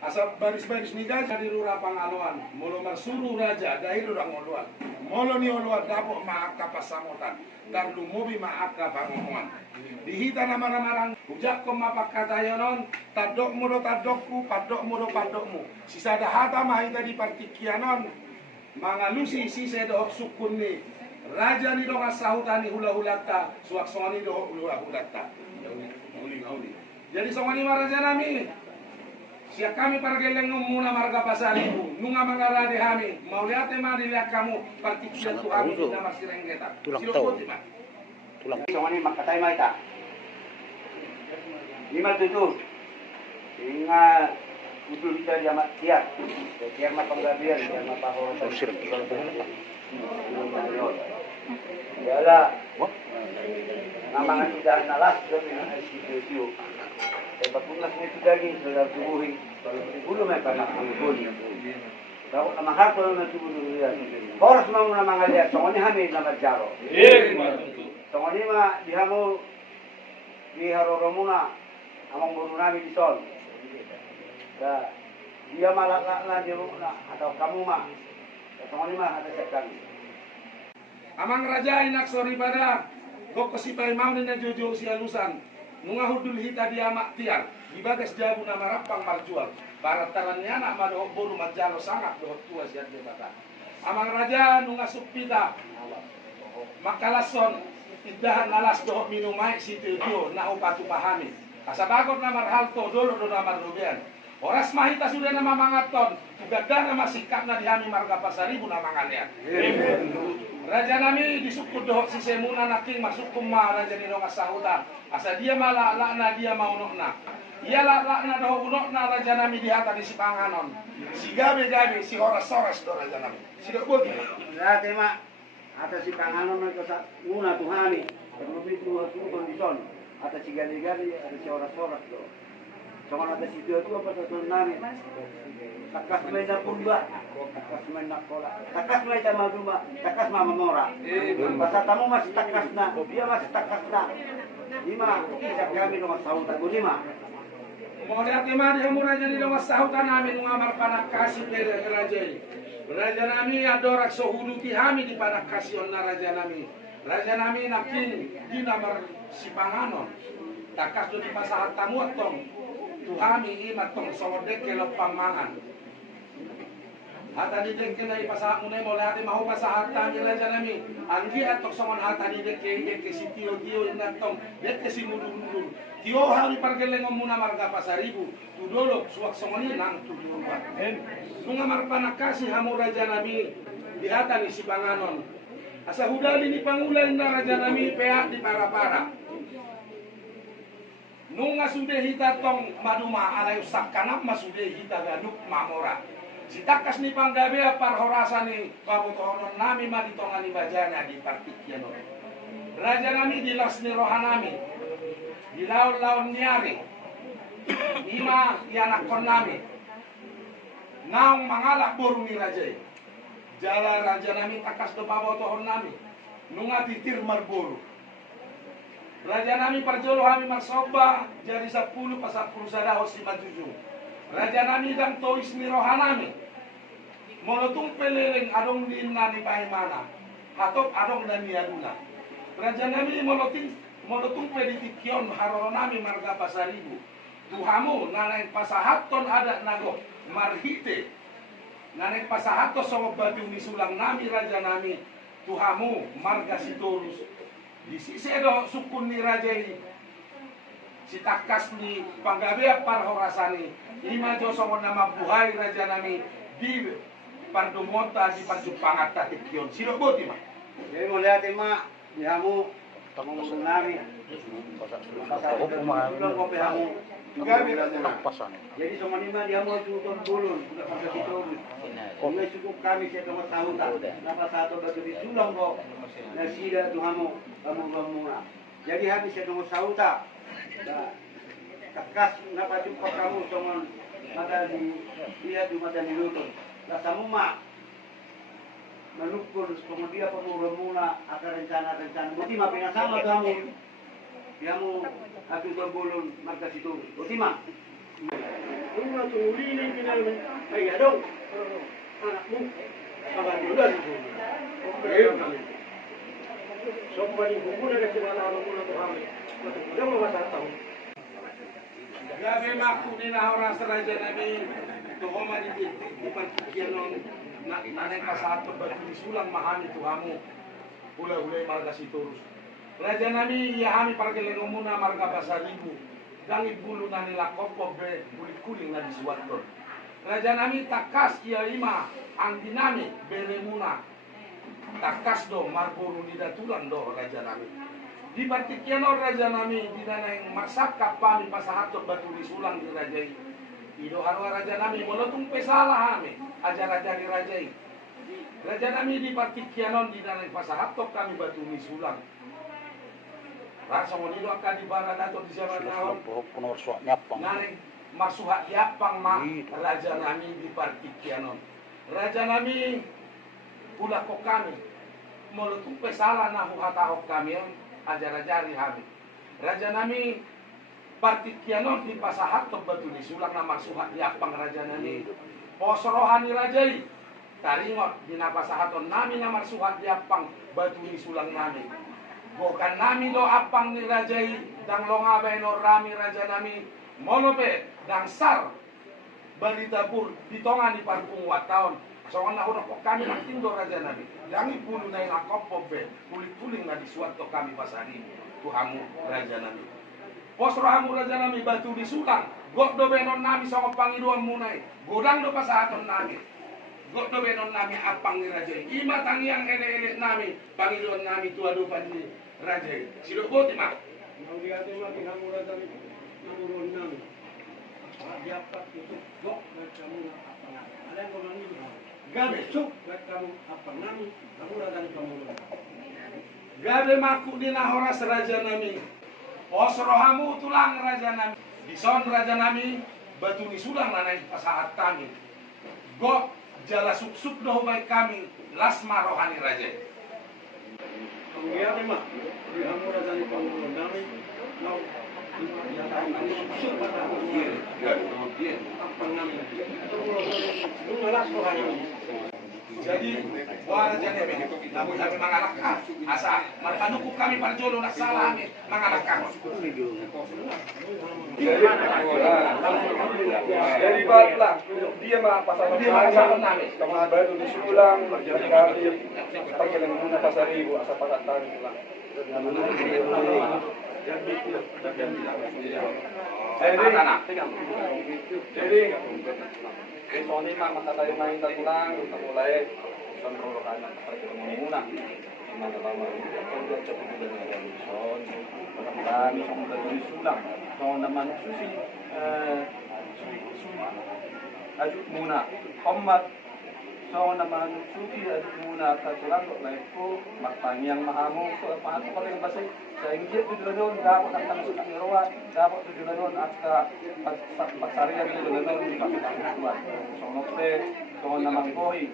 Asap baris-baris ni gaja di lura pangaloan. Molo marsuruh raja dahil urang oluan. Molo ni oluan dapok maaka pasamutan. Dan lumubi maaka pangomongan. Dihita na marang-marang. Hujak ko mapagkatayonon. Tadok mo do tadokku, padok mo do padokmu. Sisa dahata mahita di partikianon. Mga lusi sise dohok sukun ni. Raja ni dong asahutan ni hula-hulata. Suaksoni dohok hula-hulata. Uli. Jadi songoni maraja nami. Siya kami pargeleng muna marga pasalibu. Nunga mangarade hami. Mauliate ma dilihat kamu partikian tu kami di nama Sirenggeta. Tulang tahu. Tulang. Songoni makatay maita. Lima tutu. Sehingga utul kita dia mat tiap. Tiap mat penggabian, tiap mat pahor. Yalah. Namangan tidak nalas dengan ICU. Pagpunas na ito dagi, sa tubuhin, ulo may panakangkuli. Dapat na mahakol na tubuhin yan. Horas mo na mga liya, songoni hami na madyaro. Songoni ma, diha mo, diharoro muna, amang buru namin di sol. Dia malak na di na, atau kamu ma. Songoni ma, hata siya kami. Amang raja inak sorry pada, kok kesipay mau na jojo si alusan. Nunga hudul hita dia mak tiar, di bagas jabu nama rapang marjual. Barat tarannya anak madoh boru majalo sangat doh tua siat jabatan. Amang raja nunga supita, makalason tidahan nalas doh minum mai si tujuh na upatu pahami. Kasabagot namar halto dolo do namar rubian. Oras mahita sudah nama mangaton, tugadan nama sikap na dihami marga pasaribu nama ngalian. Raja nami disukut dohok si semuna naking masuk kumma raja ni dong asahuta. Asa dia malah lakna dia mau nokna. Ia lakna dohok unokna raja nami dihata di si panganon. Si gabe-gabe si horas-horas do raja nami. Si dok boti. Ya tema atas si panganon na sa una tuhani. Pero pintu kondison. Atas si gali-gali, ada si horas-horas do. Soalnya ada si tua apa tuh nami. Takas may na pumba, takas may na kola, takas may na maduma, takas mamamora. Basta tamo mas takas na, dia mas takas na. Lima, isa kami ng sahutan ko lima. Mau lihat lima dia murah jadi dong sahutan namin ngamar panak kasih dari raja. Raja nami adorak sohuduti hami di panak kasih on raja nami. Raja nami nakin di namar si panganon. Takas do di pasahat tamu atong. Tuhami imat tong sodek kelop pamangan. Hata di dek na ipasahat mo na mo lahat mahu pasahat tani raja nami. Anggi atok songon hata di dek ke si tio inatong dek ke si mudu. Tio hari pargeleng muna marga pasaribu. Tudolok suak songoni nang tudurba. Nunga marpanak kasih hamu raja nami di hata ni si panganon. Asa hudali ni pangulan na raja nami peak di para-para. Nunga sudah hita tong maduma alayu sakkanap masudah hita ganuk mamora. Si takas ni panggabea parhorasa ni pabutohonon nami maditongani bajanya di partikian. Raja nami di las ni rohanami. Di laun-laun niari. Ima ianak kon nami. Naung mangalak boru ni raja. Jala raja nami takas do pabutohon nami. Nunga titir marboru. Raja nami parjolo hami marsoba jadi 10 pas 10 sadaho si majuju. Raja nami dan tois ni rohanami. Molotung peleleng adong di nani pahimana. Hatop adong dan niaduna. Raja nami molotung peditikion haroro nami marga pasaribu. Tuhamu nanay pasahaton ada nago marhite. Nanay pasahato songok batu ni sulang nami raja nami. Tuhamu marga sitorus. Di sisi do sukun ni raja ini si takas ni panggabea parhorasani lima josongon nama buhay raja nami di pardumonta di panjupangat tatikion sino boti ma. Jadi mau lihat ima dihamu tanggung nami. Kopi hamu. Gabi raja. Jadi sama lima dihamu cukup bulun sudah pakai sitorus. Ini cukup kami saya kamu tahu tak. Napa satu batu di sulang kok. Nasida tuhamu kamu. Jadi habis saya kamu tahu tak. Takas napa cukup kamu sama mata di lihat di mata di lutut. Rasamu mak menukul kemudian pemula mula akan rencana-rencana. Bukti mah pinasama kamu. Diamu aku berbulun marga situ. Bukti mah. Nuna tunulili pinalman ay adong anakmu abandulan ko. Okay kami. So paling hubungan kasi wala mo na to kami. Matutulong mabasataw. Grabe makuni na oras sa radya namin. Tuhoma di pantikyanon na nanay pasato ba sulang mahami tuhamo. Ula-ulay marga si Turus. Radya namin iyahami para kilingo muna marga basalibu. Dangit bulu na nila kopobre kulit-kuling na disuwaton. Radya namin takas iya ima ang dinami bere muna. Takas do marburu nida tulang do radya namin. Di partikiano raja nami di nanay masakap pami pasahatot batu di sulang di rajai. Ido harwa raja nami molotung pesala hami ajar-ajar di rajai. Raja nami di partikiano di nanay pasahatot kami batu di sulang. Rasa monido akan di bara dato di zaman tahun. Punor suak nyapang. Nanay masuha yapang ma raja nami di partikiano. Raja nami pula ko kami molotung pesala na huhatahok kami ajar-ajari kami. Raja nami partikianon di pasahat to batu di sulang na masuhat di apang raja nami. Posrohan ni rajai. Taringot di napasahaton nami na masuhat di apang batu di sulang nami. Bukan nami do apang ni rajai dang longabay no rami raja nami molope dang sar balita pur ditongan di parkung wataon. So na ko kami ng tindo raja namin. Langi pulo na yung akopobe, kulit-kuling na disuwato kami pasari. Tuhamu raja namin. Posro hamu raja namin, batu disulang. Gok do benon namin sa Panginoon munay. Godang do pa sa aton namin. Gok do benon namin apang ni raja. Ima tangiang ele-ele namin, Panginoon namin tuwado pa ni raja. Silo po, tima. Mauliate mati hamu raja namuron namin. Diapat itu gok kamu apa? Ada yang ngomong ini. Gabe. Besok kamu apa nami kamu datang kamu. Gabe maku di nahoras raja nami. Osrohamu tulang raja nami. Dison raja nami batu ni sulang nanay pasahat kami. Go jala sup-sup doh baik kami lasma rohani raja. Pengiat mah di kamu datang kamu nami. Mau sup pada apa nami. Mengalas rohani. Jadi, wala dyan ebe, namun kami mangalakkan. Asa, manukuk kami parjolo na salah kami mangalakkan. Dari barulah dia mah pasal namin. Kamu baru disulang, jadi kami pakai muna pasaribu asa patatan lang. Jadi Sony mah makatayo main tagulang, mulai penrolokan perkembangan muna. Mana lama itu coba kita son, penemuan sudah disulang. So naman susi, ajuk muna, komat. So naman suki ajuk muna katulang kok leko makpangyang mahamu so pahat ko rin basi sa inggit dito doon dapat ang tanong sa kirawa dapat dito doon at pagsariyan dito doon di pakituan so nokte so naman koy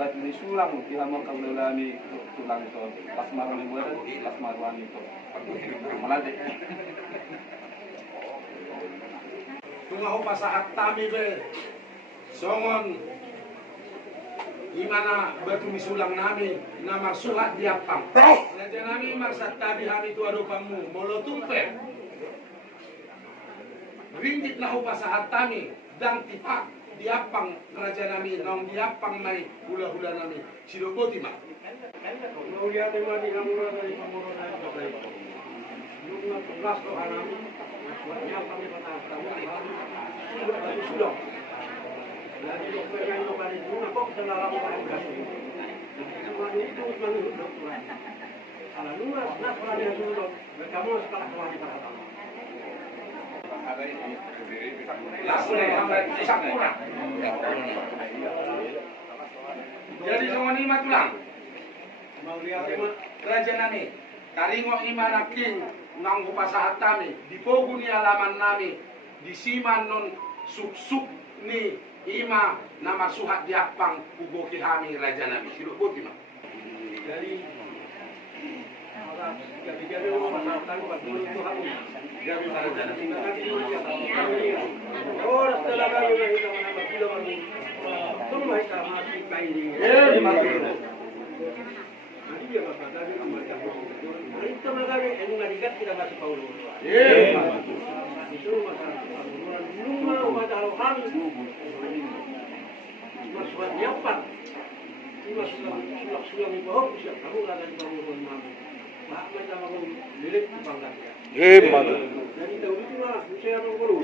bat ni sulang tihamon kang lalami tulang ito pas marami buwan pas maruan ito malade Tungaho pa sa atami be. Songon Imana batu misulang nami na marsuhat di apang. Raja nami marsat tabi hari tu ado kamu molo tumpe. Ringgit na upa sa hatami dang tipak di apang raja nami nong di apang may hula-hula nami. Silopoti ma. Mauliate mati kamu datang kamu datang. Yung tugas ko hanami. Wanya kami patah kamu. Sudah sudah. Lagi dokter yang itu kali itu, kok kenal aku paling kasih. Cuma itu menurut dokter. Kalau nura, nak kalau dia dulu, kamu setelah kembali perhatian. Lasle hambat sakura. Jadi songon ima tulang. Mau lihat Raja nami karingo ima naking nang upasahat nami dipogu ni alaman nami disiman non sup-sup ni ima nama suhat diapang ugo kihami raja nami silupoti ma. Jadi Gabi-gabi mo masarap pag dito hapon. Gabi para dyan. Tingnan natin yung mga tao. Oras talaga yung nakita mo na magbilang ang tumay ka mga kainin. Hindi niya masasabi ang mga tao. Ito mga kami, ay mga ligat kita ba si Paulo? Ito masarap. Nung mga umataraw kami, maswat niya pa. Sulak-sulak ni Paulo siya. Kamu lang ang Paulo namin. Bakit naman akong lilit ni Panglatia? Eh, mother. Dari tahun itu lah, saya orang baru.